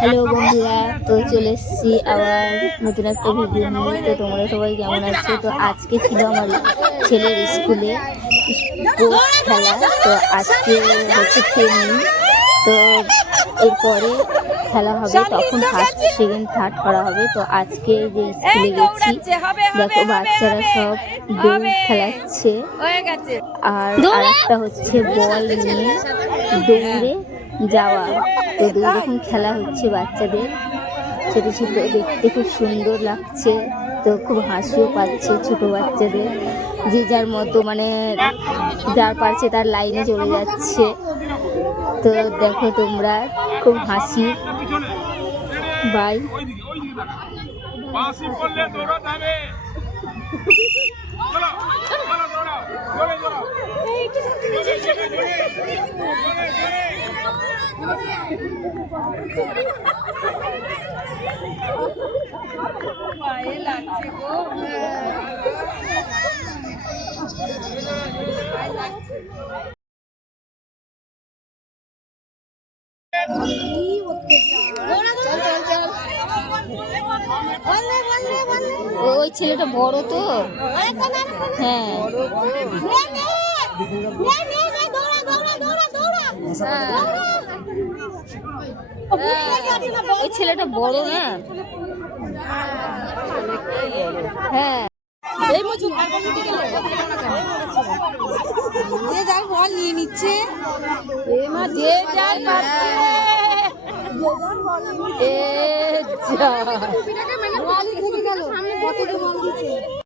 Hello বন্ধুরা, তো চলে এসেছি আবার নতুন একটা ভিডিও নিয়ে। তো তোমরা সবাই কেমন আছো? তো আজকে ছিল আমার ছেলের স্কুলে স্পোর্টস খেলা। তো আজকে হচ্ছে ট্রেনিং। তো এরপরে খেলা হবে, তখন ফার্স্ট সেকেন্ড থার্ড করা হবে। তো আজকে যে স্কুলে গেছি, দেখো বাচ্চারা সব দৌড় খেলাচ্ছে, আর একটা হচ্ছে বল নিয়ে দৌড়ে যাওয়া। তো দুই রকম খেলা হচ্ছে বাচ্চাদের, ছোট ছোট, দেখতে খুব সুন্দর লাগছে। তো খুব হাসিও পাচ্ছে ছোট বাচ্চাদের, যে যার মতো মানে যার পারছে তার লাইনে চলে যাচ্ছে। তো দেখো তোমরা, খুব হাসি। বাই। ওই ছেলেটা বড় তো, হ্যাঁ। ওই ছেলেটা বড় না, হ্যাঁ। যে যার বল নিয়ে নিচ্ছে, যে যার পাচ্ছে।